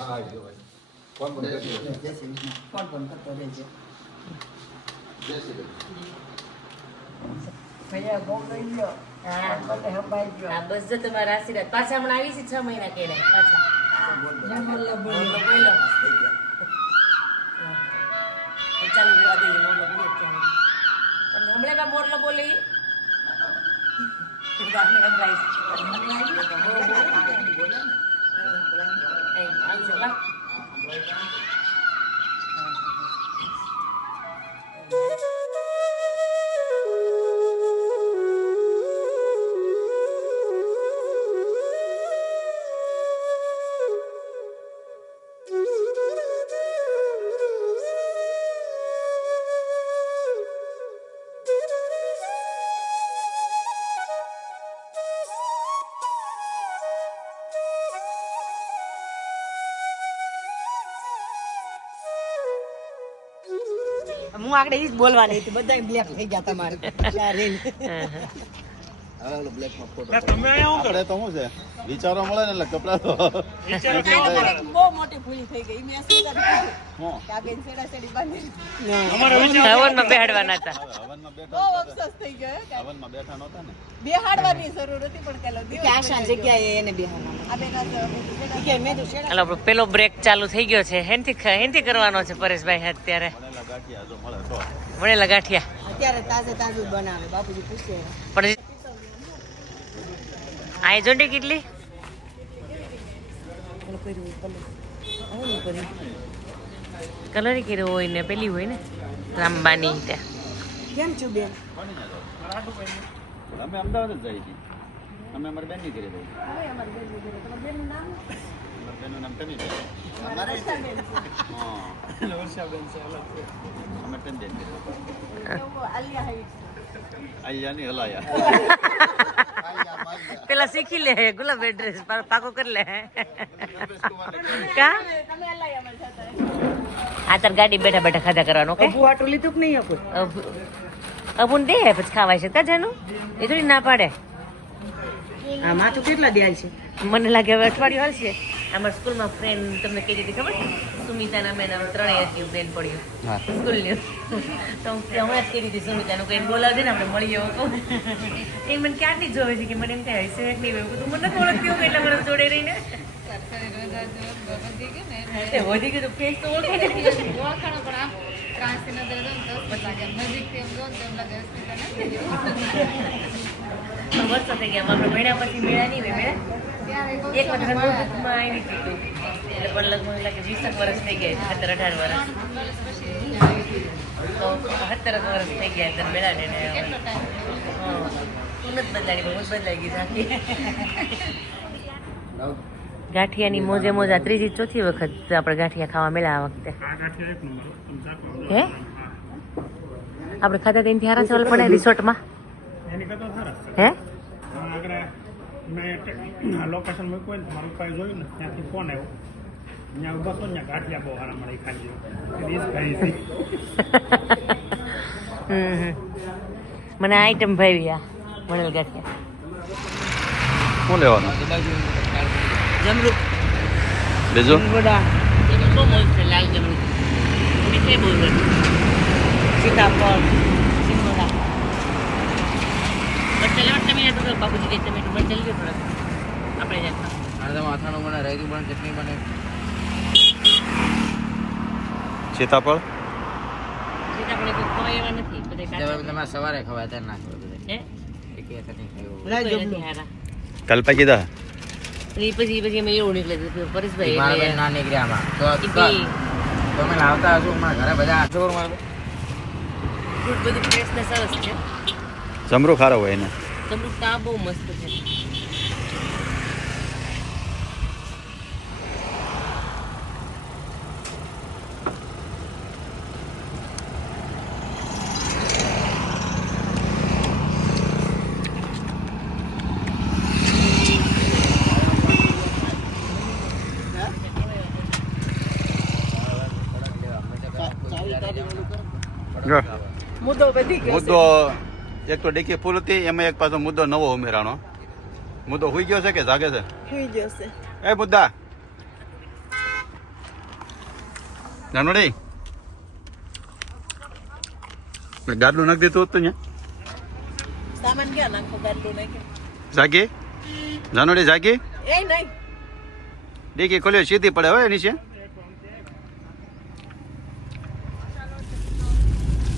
હા એ ભાઈ કોણ બોલે કોણ કોણ કરતો રહેજો ભૈયા બહુ લઈ ગયો હા મને હબાઈ ગયો આ બસ જો તમારા આશીર્વાદ પાછા હમણાં આવી છે 6 મહિના કેડે પાછા બોલો બોલો બોલો થઈ ગયા ચાલુ રહેવા દઈએ મોરલો બોલે ચાલુ અને હમણાં મોરલો બોલે ગાને સંભળાય છે આવજો બા હું આગળ ઈ જ બોલવાની હતી બધા બ્લેક થઈ ગયા તમારે તમે અહીંયા શું કરે તો શું છે વિચારો મળે ને એટલે કપડા તો બહુ મોટી ભૂલ થઈ ગઈ મેં સીધા કીધું કે આ બેન સેડા સેડી બાંધી હવનમાં બેહાડવાના હતા હવનમાં બહુ બેઠા અફસોસ થઈ ગયો કે હવનમાં બેઠા નહોતા ને બેહાડવાની જરૂર હતી પણ કેલો દિવસ આશા જગ્યાએ એને બેહાડવાનું આ બેન કે મેં તો સેડા હાલો આપણો પેલો બ્રેક ચાલુ થઈ ગયો છે હેનથી કરવાનો છે પરેશભાઈ અત્યારે ભણેલા ગાંઠિયા જો મળે તો વણેલા ગાંઠિયા અત્યારે તાજે તાજું બનાવે બાપુજી પૂછે પણ આ જોડી કેટલી કલર કર્યો હોય ને પેલી હોય ને લાંબાની ત્યાં કેમ છું બેન અમે અમદાવાદ જ જઈ હતી અમે અમારી બેનની ઘરે જઈ હવે અમારી બેન તમારા બેનનું નામ અમારી બેનનું નામ તમી બેન અમારે અમે તેમ બેન ઘરે એવું આલિયા હાઈટ આયા ની હલાયા પેલા શીખી લે ગુલાબ એડ્રેસ પાકો કરી લે કા તમે આલિયા અમારે જતા આ તાર ગાડી બેઠા બેઠા ખાધા કરવાનો કે અબુ આટલું લીધું કે નહીં અબુ અબુન દે પછી ખાવાય છે તા જાનું એ થોડી ના પાડે આ માથું કેટલા દેલ છે મને લાગે હવે અઠવાડિયું હાલશે અમારા સ્કૂલમાં ફ્રેન્ડ તમને કઈ રીતે ખબર સુમિતાના મેં ત્રણેય હતી બેન પડ્યું સ્કૂલની તો હું હમણાં જ કઈ રીતે સુમિતાનું કઈ બોલાવજે ને આપણે મળીએ કહું એ મને ક્યાંથી જોવે છે કે મને એમ થાય હશે નહીં એવું તું મને નથી ઓળખતી હું એટલે મને જોડે રહીને વધી ગયું ફેસ તો ઓળખે ને વર્ષો થઈ ગયા આપણે મેળા પછી મેળા નહીં હોય મેળા એક વખત હનુમાનમાં આવી હતી તું એટલે પણ લગભગ લાગે 20 વર્ષ થઈ ગયા 17-18 વર્ષ તો 17 વર્ષ થઈ ગયા ત્યારે મેળા ને તું નથી બદલાડી હું જ બદલાઈ ગઈ સાથી ગાંઠિયાની મોજે મોજ આ ત્રીજી ચોથી વખત આપણે ગાંઠિયા ખાવા મેળા આ વખતે હે આપણે ખાતા ત્યાંથી હારા ચાલ પડે રિસોર્ટમાં હે મેં લોકેશન મૂક્યું હોય ને મારું પાસે જોયું ને ત્યાંથી ફોન આવ્યો ત્યાં ઉભા છો ને ગાંઠિયા બહુ હારા મળે ખાલી મને આઈટમ ભાવી આ વણેલ ગાંઠિયા શું લેવાનું જમરૂક બીજું વડા બહુ મસ્ત છે લાલ જમરૂક મીઠે બહુ સીતાફળ સિંગોડા બચ્ચા લેવા તમે તો બાપુજી કે તમે બચ્ચા લીધો થોડાક આપણે જાતના અથાણું બને રાયતું બને ચટણી બને સીતાફળ સીતાફળ કોઈ ખવાય એવા નથી બધા કાચા તમારે સવારે ખવાય ત્યારે ના ખવાય બધા હે એક નથી ખાયું લઈ કોઈ જમલું નથી હારા કલ્પા કીધા પછી અમે એવું નીકળે પરેશભાઈ મારા બેન એટલે ના નીકળ્યા આમાં તો ઈ બી તમે લાવતા હશો મારા ઘરે બધા જોર મારે ફ્રૂટ બધું ફ્રેશ ને સરસ છે જમરૂ ખારો હોય એને જમરૂક તો આ બહુ મસ્ત છે મુદ્દો વધી ગયો મુદ્દો એક તો ડીકી ફૂલ હતી એમાં એક પાછો મુદ્દો નવો ઉમેરાણો મુદ્દો હુઈ ગયો છે કે જાગે છે સુઈ ગયો છે એ મુદ્દા જાનોડી ગાડલું નાખી દેતું હતું ને સામાન ક્યાં નાખો ગાડલું નાખ્યું જાગી જાનોડી જાગી એ નહીં ડીકી ખોલ્યો સીધી પડે હોય નીચે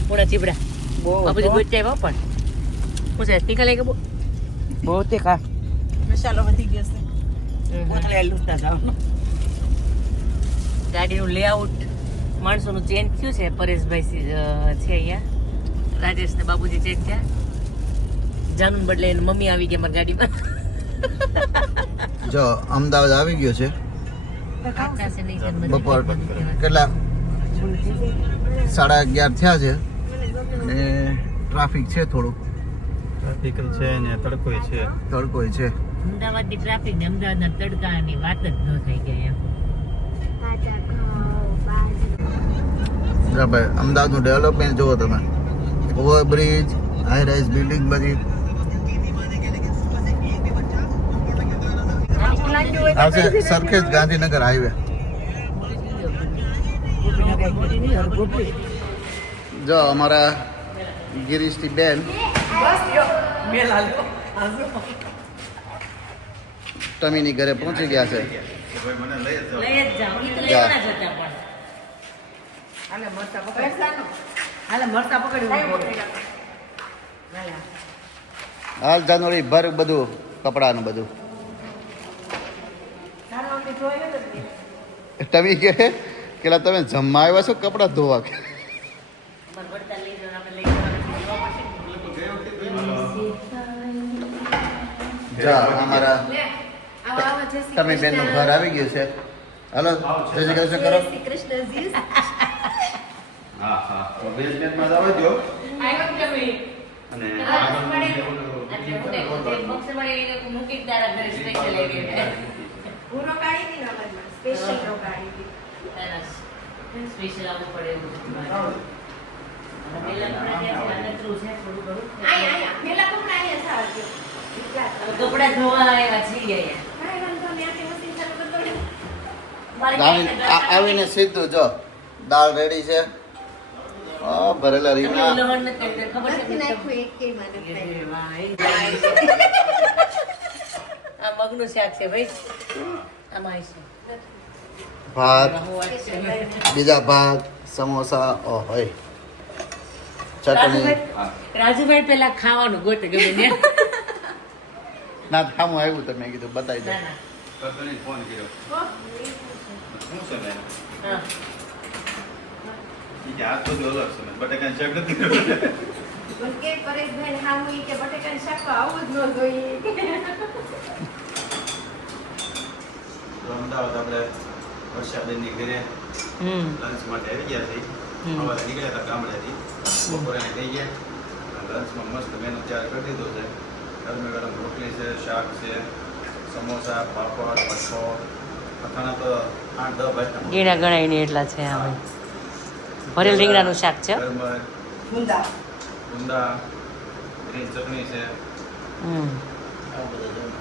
પૂરા ચીબડા બાપુજી ગોચાય પણ હું છે તીખા લાગે બહુ તીખા મસાલો વધી ગયો છે એટલે લૂંટા જવાનું ગાડીનું લેઆઉટ માણસોનું ચેન્જ થયું છે પરેશભાઈ છે અહીંયા રાજેશ ને બાબુજી ચેન્જ થયા જાનું બદલે એની મમ્મી આવી ગયા મારી ગાડીમાં જો અમદાવાદ આવી ગયો છે કાકા છે નહીં બપોર કેટલા 11:30 થયા છે અને ટ્રાફિક છે થોડુંક ટ્રાફિક છે ને તડકોય છે તડકોય છે અમદાવાદની ટ્રાફિક ને અમદાવાદના તડકાની વાત જ ન થઈ ગઈ એમ જો ભાઈ અમદાવાદનું ડેવલપમેન્ટ જુઓ તમે ઓવરબ્રિજ હાઈ રાઇઝ બિલ્ડિંગ બધી આ છે સરખેજ ગાંધીનગર હાઈવે જો અમારા ગિરીશથી બેન ટમીની ઘરે પહોંચી ગયા છે લઈ જ જાઓ ઈ તો લેવાના જ હતા પણ હાલ જાનવરી ભર બધું કપડાનું બધું ટમી કે કેલા તમે જમવા આવ્યા છો કપડાં ધોવા કે જા અમારા તમે બેનનું ઘર આવી ગયું છે હાલો જય શ્રી કૃષ્ણ કરો હા હા તો બેઝમેન્ટમાં જ આવજો અને સ્પેશિયલ આવવું પડે એવું કપડા ધોવા આવ્યા છીએ આવીને સીધું જો દાળ રેડી છે ભરેલા રીંગણા આ મગનું શાક છે ભાઈ આમાં છે ભાત બીજા ભાત સમોસા ઓહોય ચટણી રાજુભાઈ પેલા ખાવાનું ગોતે ગમે ને ના ખામું આવ્યું તમે કીધું બતાવી દો કરતણી ફોન કર્યો શું છે મેં હા ઈ કે આ તો અલગ છે મેં બટાકાની શાક નથી અમદાવાદ આપણે વર્ષાબેનની ઘરે લંચ માટે આવી ગયા છે સવારે નીકળ્યા હતા ગામડેથી બપોરે ગઈ ગયા લંચમાં મસ્ત મેનુ તૈયાર કરી દીધો છે ગરમે ગરમ રોટલી છે શાક છે સમોસા પાપડ ભટ્ટો અથાણા તો 8-10 ભાઈ ગીણા ગણાઈને એટલા છે આ ભાઈ ભરેલ રીંગણાનું શાક છે ગુંદા ગુંદા ગ્રીન ચટણી છે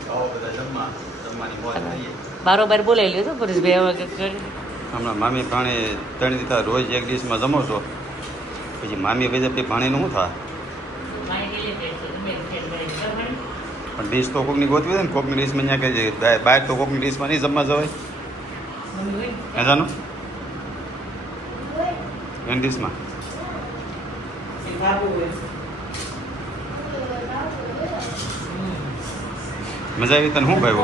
આવો બધા જમવાની મોજ થઈએ બારોબાર બોલાવી લ્યો તો પરેશભાઈ હવે હમણાં મામી ભાણે 3 દીધા રોજ એક દિવસમાં જમો છો પછી મામી ભાઈ ભાણેનું શું થાય પણ ડીશ તો કોકની ગોતવી હોય ને કોકની ડીશમાં ત્યાં કહે છે બહાર તો કોકની ડીશમાં નહીં જમવા જવાય હે જાનું એની ડીશમાં મજા આવી તને શું ભાઈ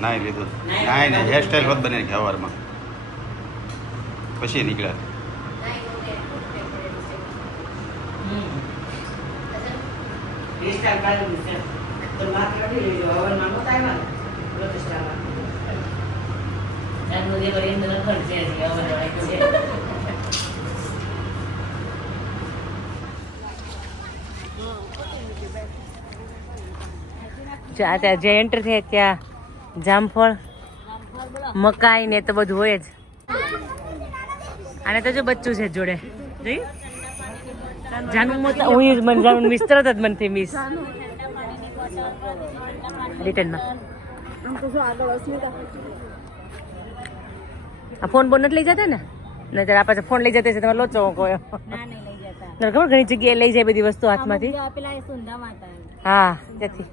નાઈ લીધું નાઈ ને હેરસ્ટાઈલ હોત બને કે સવારમાં પછી નીકળ્યા ત્યાં જે એન્ટર થાય ત્યાં જામફળ મકાઈ ને તો બધું હોય જ આને તો જો બચ્ચું છે જોડે જોઈ જાનું મોટા હું મને જાનું મિસ તરત જ મનથી મિસ રિટર્નમાં આ ફોન બોન નથી લઈ જતા ને નહીતર આ પાછા ફોન લઈ જતા છે તમે લોચો કહો ખબર ઘણી જગ્યાએ લઈ જાય બધી વસ્તુ હાથમાંથી હા ત્યાંથી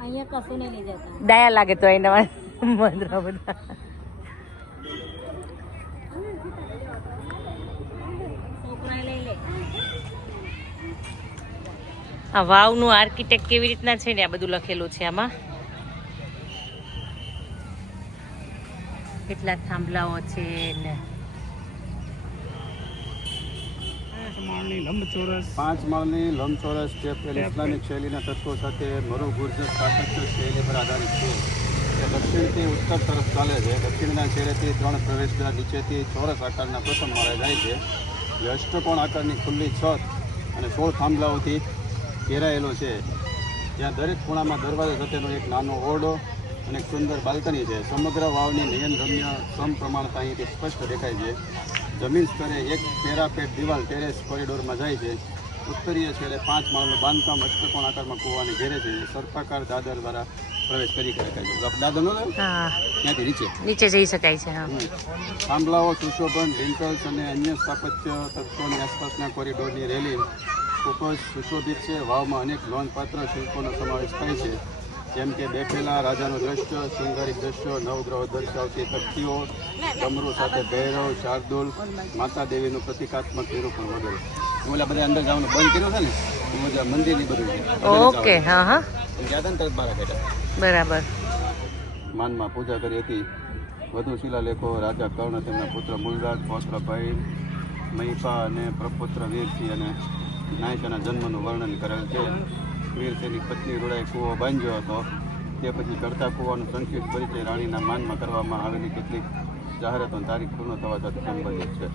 અહીંયા કશું નહીં લઈ જતા. ડાયા લાગે તો એના મંદરા બધા છોકરા લઈ લે. આ વાવનું આર્કિટેક્ટ કેવી રીતના છે ને આ બધું લખેલું છે આમાં કેટલા થાંભલાઓ છે ને માળની લંબચોરસ 5 માળની લંબચોરસ સ્ટેપ ઇસ્લામિક શૈલીના તત્વો સાથે મરુ ગુર્જર સ્થાપત્ય શૈલી પર આધારિત છે તે દક્ષિણથી ઉત્તર તરફ ચાલે છે. દક્ષિણના છેડેથી 3 પ્રવેશદ્વાર નીચેથી ચોરસ આકારના પ્રથમ માળે જાય છે. જે અષ્ટકોણ આકારની ખુલ્લી છત અને 16 થાંભલાઓથી ઘેરાયેલો છે. ત્યાં દરેક ખૂણામાં દરવાજા સાથેનો એક નાનો ઓરડો અને એક સુંદર બાલ્કની છે. સમગ્ર વાવની નયનરમ્ય સમપ્રમાણતા અહીંથી સ્પષ્ટ દેખાય છે. જમીન સ્તરે એક પેરાપેટ દિવાલ ટેરેસ કોરિડોરમાં જાય છે. ઉત્તરીય છેડે 5 માળનું બાંધકામ અષ્ટકોણ આકારમાં કૂવાને ઘેરે છે. સર્પાકાર દાદર દ્વારા પ્રવેશ કરી શકાય છે. દાદર નો હા ત્યાંથી નીચે જઈ શકાય છે હા થાંભલાઓ સુશોભન લિંટલ્સ અને અન્ય સ્થાપત્ય તત્વોની આસપાસના કોરિડોરની રેલિંગ ખૂબ જ સુશોભિત છે. વાવમાં અનેક નોંધપાત્ર શિલ્પોનો સમાવેશ થાય છે, જેમ કે બેઠેલા રાજાનું દ્રશ્ય, શૃંગારિક દ્રશ્યો, નવગ્રહો દર્શાવતી તકતીઓ, ડમરૂ સાથે ભૈરવ, શાર્દુલ, માતા દેવીનું પ્રતિકાત્મક નિરૂપણ વગેરે. ઓલા બધા અંદર જવાનું બંધ કર્યું છે ને એ બધા મંદિરની બધું છે. ઓકે હા હા ગયા હતા ને તરત બહાર બેઠા બરાબર માનમાં પૂજા કરી હતી. વધુ શિલાલેખો રાજા કર્ણ, તેમના પુત્ર મૂલરાજ, પૌત્ર ભૈલ, મહિપા અને પ્રપુત્ર વીરસિંહ અને નાયકાના જન્મનું વર્ણન કરેલ છે. વીર તેની પત્ની રૂડાએ કૂવો બાંધ્યો હતો. તે પછી ચડતા કૂવાનું સંક્ષિપ્ત પરિચય રાણીના માનમાં કરવામાં આવેલી કેટલીક જાહેરાતો તારીખ પૂર્ણ થવા સાથે સંબંધિત છે.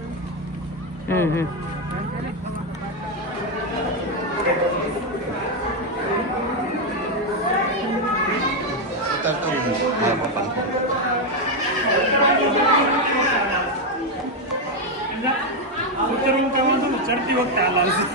ઉતરવું કામ હતું ને ચડતી વખતે હાલ છે.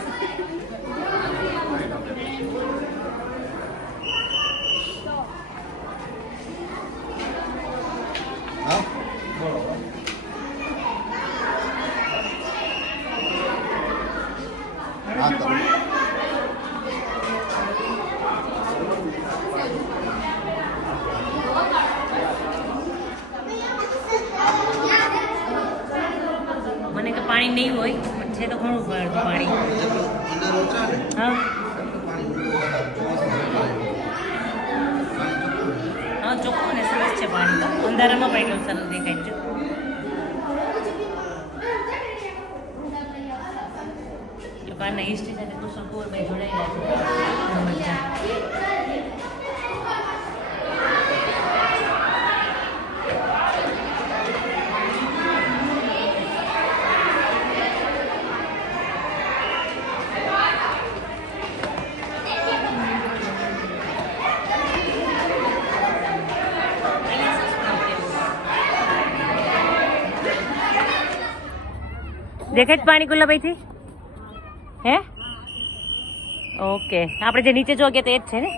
મને કે પાણી નહીં હોય પણ છે તો ઘણું પાણી હા હા ચોખ્ખું ને સરસ છે પાણી તો અંધારામાં પણ એટલું સરસ દેખાય છે. લોકોના હિસ્ટ્રી સાથે કુશલ કુંવરભાઈ જોડાયેલા છે. દેખાય જ પાણી ગુલાબાઈથી હે ઓકે આપણે જે નીચે જોવા ગયા તો એ જ છે ને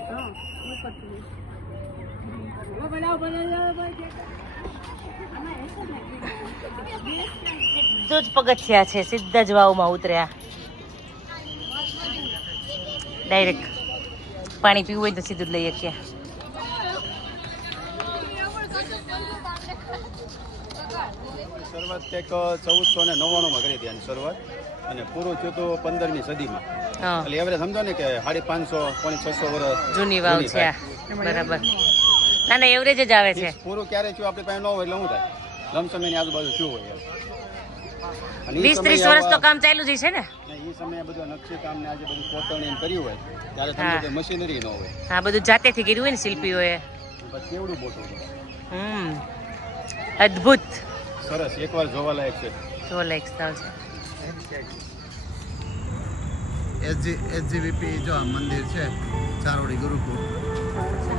સીધું જ પગથિયા છે સીધા જ વાવમાં ઉતર્યા ડાયરેક્ટ પાણી પીવું હોય તો સીધું જ લઈએ ક્યાં શરૂઆત કંઈક 1499માં કરી હતી આની શરૂઆત અને પૂરું થયું હતું 15મી સદીમાં. એટલે એવરેજ સમજો ને કે 550 પોણી 600 વર્ષ જૂની વાવ છે આ. બરાબર ના ના એવરેજ જ આવે છે. પૂરું ક્યારે થયું આપણી પાસે ન હોય એટલે શું થાય લમસમયની આજુબાજુ શું હોય 20-30 વર્ષ તો કામ ચાલુ જ છે ને એ સમયે બધું નકશી કામ ને આજે બધું કોતરણી કર્યું હોય ત્યારે તમને મશીનરી ન હોય. હા બધું જાતેથી કર્યું હોય ને શિલ્પીઓએ. કેવડું મોટું અદ્ભુત સરસ એકવાર જોવાલાયક છે. જોવાલાયક સ્થળ છે. એસજીવીપી જો આ મંદિર છે ચારોડી ગુરુકુળ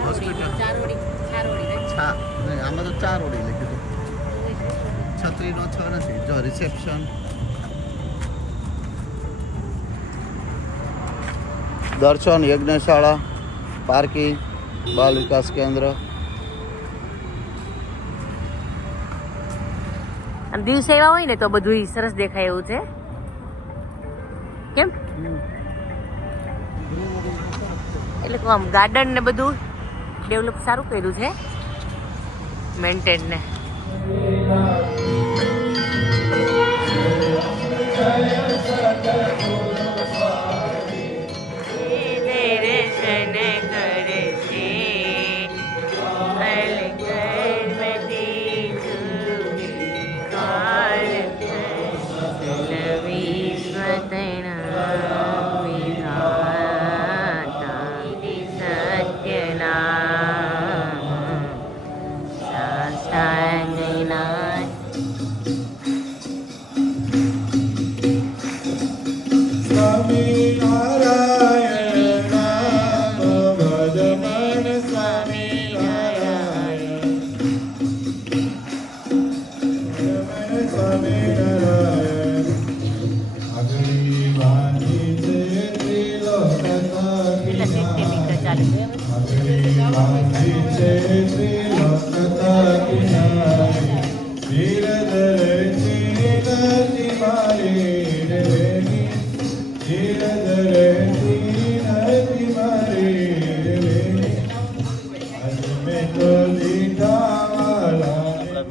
હોસ્પિટલ આમાં તો ચારોડી લખ્યું હતું છત્રીનો છ નથી જો રિસેપ્શન દર્શન યજ્ઞશાળા પાર્કિંગ, બાલ વિકાસ કેન્દ્ર. આમ દિવસે એવા હોય ને તો બધું સરસ દેખાય એવું છે. કેમ એટલે કહું આમ ગાર્ડન ને બધું ડેવલપ સારું કર્યું છે, મેન્ટેન ને.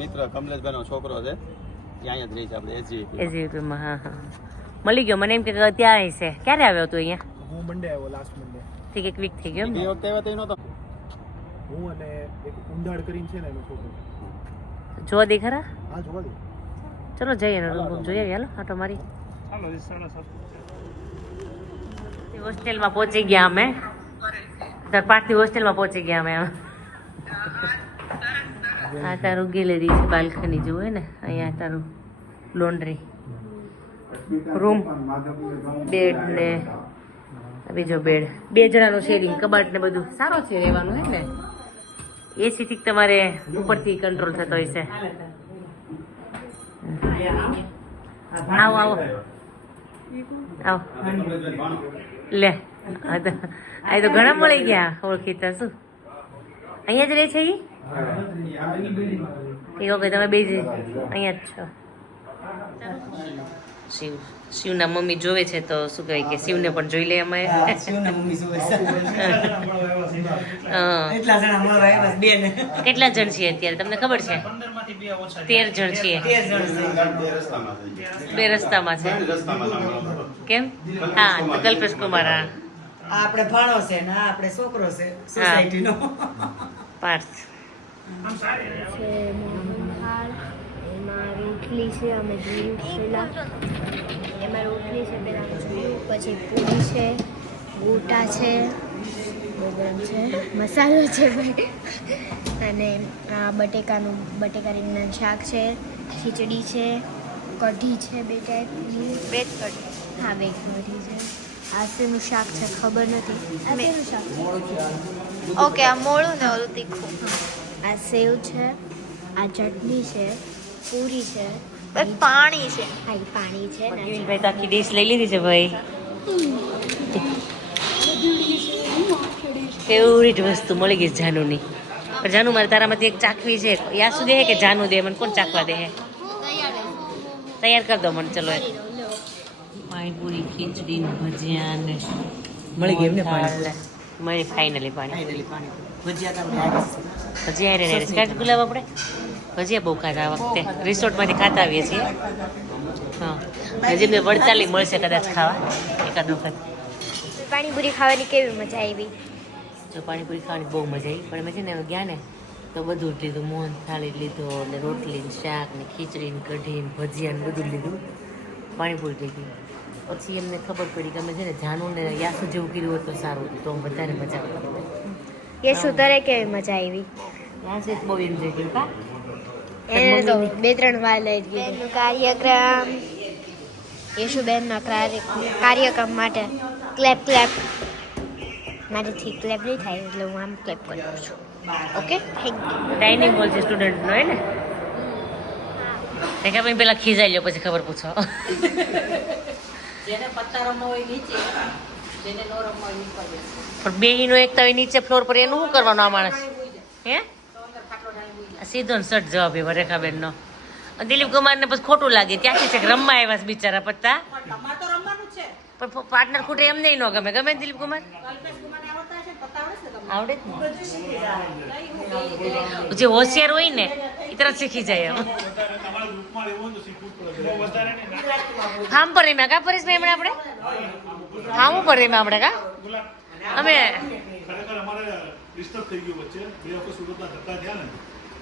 મિત્ર કમલેશભાઈનો છોકરો છે, ત્યાં જ રહી છે આપણે એસજીપીમાં. હા હા, મળી ગયો. મને એમ કે ત્યાં છે. ક્યારે આવ્યો તું અહીંયા? હું મંડે આવ્યો, લાસ્ટ મંડે. ઠીક, એક વીક થઈ ગયો. એ વખતે આવ્યા તો નહોતો. હું અને એક ઉંડાડ કરીને છે ને એનો છોકરો. જોવા દે ખરા? હા, જોવા દે. ચલો જઈએ ને, જોઈએ. હાલો આટો મારી. ચાલો 7:30. હોસ્ટેલમાં પહોંચી ગયા અમે. પાર્થની હોસ્ટેલમાં પહોંચી ગયા અમે. આ તારું ગેલેરી છે, બાલ્કની જોવે ને. અહીંયા તારું લોન્ડ્રી રૂમ, બેડ ને બીજો બેડ, 2 જણાનું શેરિંગ, કબાટ ને બધું. સારો છે રહેવાનું હે ને. એસી થી તમારે ઉપરથી કંટ્રોલ થતો હોય છે. આવો આવો આવો લે. આ તો ઘણા મળી ગયા ઓળખીતા. શું અહીંયા જ રહે છે એ? ઓકે, તમે બે જ અહીંયા જ છો. શિવના મમ્મી જોવે છે તો શું કહે કે શિવને પણ જોઈ લે. અમે કેટલા જણ છીએ અત્યારે તમને ખબર છે? 13 જણ છીએ. 2 રસ્તામાં છે. કેમ? હા, કલ્પેશ કુમાર. હા, આપણે ભાણો છે ને આપણે છોકરો છે સોસાયટીનો. પાર્થ છે મોહનથાળ, એમાં રોટલી છે, અમે જોયું પેલા એમાં રોટલી છે, પેલા જોયું. પછી પૂરી છે, ગોટા છે, બદામ છે, મસાલો છે ભાઈ, અને આ બટેકા રીંગણાનું શાક છે, ખીચડી છે, કઢી છે, 2 ટાઈપની. વેજ કઢી. હા, વેજ કઢી છે. આ શેનું શાક છે ખબર નથી. આ શેનું શાક છે? ઓકે, આ મોળું ને ઓલું તીખું. આ સેવ છે, આ ચટણી છે, પૂરી છે, પાણી છે. હા, એ પાણી છે. ભાઈ તો આખી ડીશ લઈ લીધી છે ભાઈ. ફેવરિટ વસ્તુ મળી ગઈ જાનુની. પણ જાનુ, મારે તારામાંથી એક ચાખવી છે. યાસુ દે કે જાનુ દે? મને કોણ ચાખવા દે? તૈયાર કરી દો મને. ચલો, પાણીપુરી, ખીચડી, ભજીયા ને મળી ગઈ એમને મળી. ફાઇનલી પાણી. ભજીયા રે કાઢ ગુલાબ. આપણે ભજીયા બહુ ખાતા આ વખતે. રિસોર્ટમાંથી ખાતા આવીએ છીએ. હા, હજી મેં વડતાલી મળશે કદાચ ખાવા એકાદ વખત. પાણીપુરી ખાવાની કેવી મજા આવી? જો પાણીપુરી ખાવાની બહુ મજા આવી. પણ અમે છે ને ગયા ને તો બધું જ લીધું. મોહન થાળી લીધો ને રોટલી ને શાક ને ખીચડી ને કઢી ને ભજીયા ને બધું લીધું. પાણીપુરી લીધી. પછી એમને ખબર પડી કે અમે છે ને જાનુ ને યાસુ જેવું કીધું હોત તો સારું હતું, તો વધારે મજા આવી. યશુ તારે કેવી મજા આવી? યાસુ બહુ એન્જોય કર્યું. કા એને તો 2-3 વાર લઈ ગયું. કાર્યક્રમ યશુબેનના કાર્યક્રમ માટે ક્લેપ મારીથી ક્લેપ નહીં થાય એટલે હું આમ ક્લેપ કરું છું. Okay, thank you. Dining hall છે સ્ટુડન્ટનો, હે ને? કે ભાઈ પેલા ખીજાઈ લ્યો પછી ખબર પૂછો. જેને પત્તા રમવા હોય નીચે પણ બેહીનો એક તો નીચે ફ્લોર પર એનું શું કરવાનું આ માણસ હે આ સીધો ને સટ જવાબ એવો રેખાબેનનો દિલીપ કુમારને પછી ખોટું લાગે ત્યાંથી છે કે રમવા આવ્યા છે બિચારા પત્તા પણ પાર્ટનર ખૂટે એમ નહીં ન ગમે ગમે દિલીપ કુમાર આવડે જ ને જે હોશિયાર હોય ને એ તરત શીખી જાય એમ ફાર્મ પર રેમ્યા કા પરેશભાઈ હમણાં આપણે ફાર્મ ઉપર રેમ્યા આપણે કા અમે ખરેખર અમારે ડિસ્ટર્બ થઈ ગયું વચ્ચે 2 વખત સુરતના ધક્કા થયા ને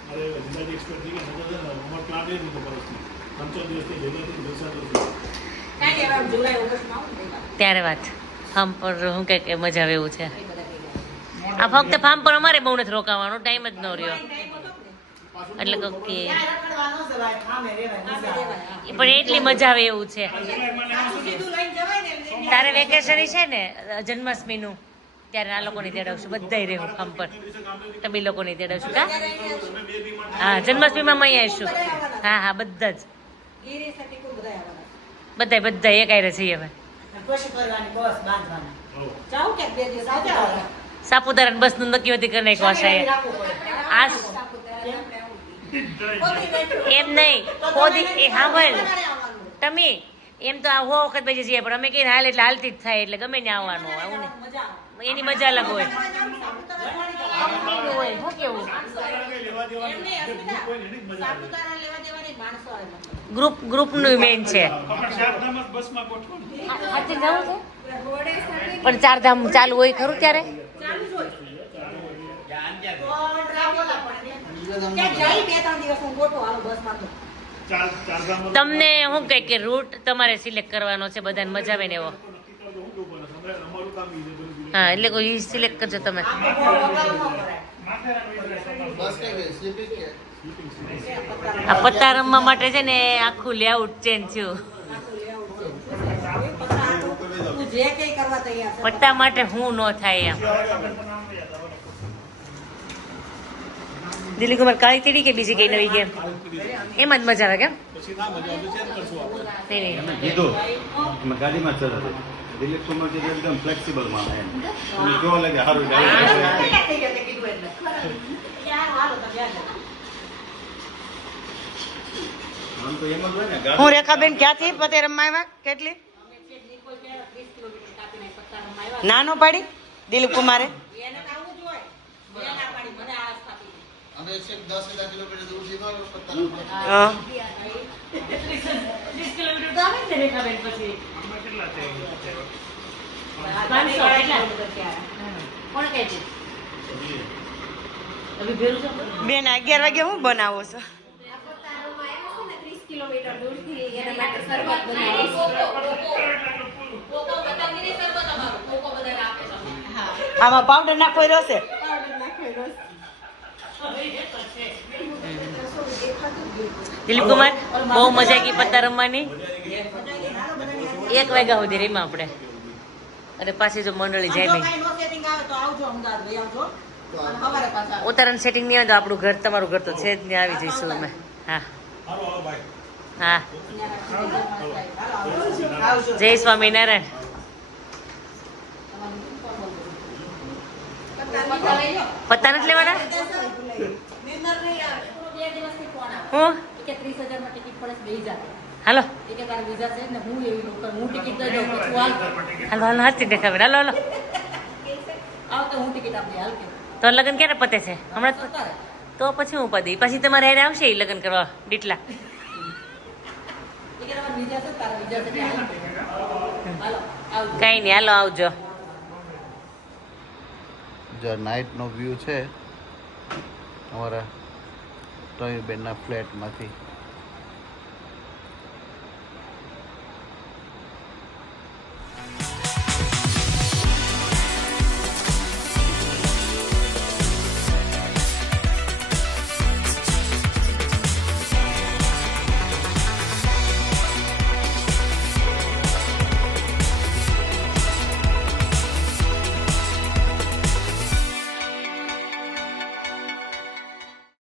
મારે જિલ્લાજી એક્સપર્ટ થઈ ગયા નજર અમારો પ્લાન એ નહોતો પરસ્થી 3-4 દિવસથી જગ્યાથી ત્યારે વાત ફાર્મ પર શું કે મજા આવે એવું છે આ ફક્ત ફાર્મ પર અમારે બહુ નથી રોકાવાનો ટાઈમ જ ન રહ્યો એટલે કે પણ એટલી મજા આવે એવું છે તારે વેકેશન છે ને જન્માષ્ટમીનું ત્યારે આ લોકોની તેડાવશું બધાય રહેવું ફાર્મ પર તમે લોકોની તેડાવશું કા હા જન્માષ્ટમીમાં અહીં આવીશું હા હા બધા જ બધા એક આયરે છીએ હવે સાપુતારા બસ નું નક્કી હતી કરી નાખ્યું આશાએ આ એમ નહીં ખોદી એ હા ભાઈ તમે એમ તો આ હો વખત બેસી જઈએ પણ અમે કઈ હાલ એટલે હાલતી જ થાય એટલે ગમે ને આવવાનું આવું ને એની મજા અલગ હોય શું કેવું ગ્રુપનું મેન છે પણ ચારધામ ચાલુ હોય ખરું ત્યારે તમને શું કહે કે રૂટ તમારે સિલેક્ટ કરવાનો છે બધાને મજા આવે ને એવો હા એટલે કોઈ સિલેક્ટ કરજો તમે આ પત્તા રમવા માટે છે ને આખું લેઆઉટ ચેન્જ થયું પટ્ટા માટે હું ન થાય એમ દિલીપ કુમાર કાળી તેડી કે બીજી કઈ નવી ગેમ એમાં જ મજા આવે કેમ કીધું ગાડીમાં જ ચલાવે દિલીપ કુમાર જે એકદમ ફ્લેક્સિબલ માણે એમ જો લાગે સારું આમ તો એમ જ હોય ને હું રેખાબેન ક્યાંથી પતે રમવા આવ્યા કેટલી નાનો પાડી દિલીપ કુમારે અમે 10 કિલોમીટર દૂરથી હા 30 કિલોમીટર તો આવે ને રેખાબેન પછી કેટલા છે 500 કેટલા કોણ કહે છે અભી ભેરું છે બેન 11 વાગે હું બનાવો છો આમાં પાવડર નાખવો રહેશે દિલીપ કુમાર બહુ મજા આવી પત્તા રમવાની 1 વાગ્યા સુધી રમ્યા આપણે અને પાછી જો મંડળી જાય નહીં ઉતારણ સેટિંગ નહીં આવે તો આપણું ઘર તમારું ઘર તો છે જ નહીં આવી જઈશું અમે હા હા જય સ્વામિનારાયણ પત્તા નથી લેવાના હું હાલો હાલો હાલો હાથી દેખાવે હાલો હાલો તો લગ્ન ક્યારે પતે છે હમણાં તો પછી હું પદી પછી તમારે હેરે આવશે એ લગ્ન કરવા ડીટલા કઈ નહીં હાલો આવજો જો નાઇટનો વ્યૂ છે અમારા ટોયબેનના ફ્લેટમાંથી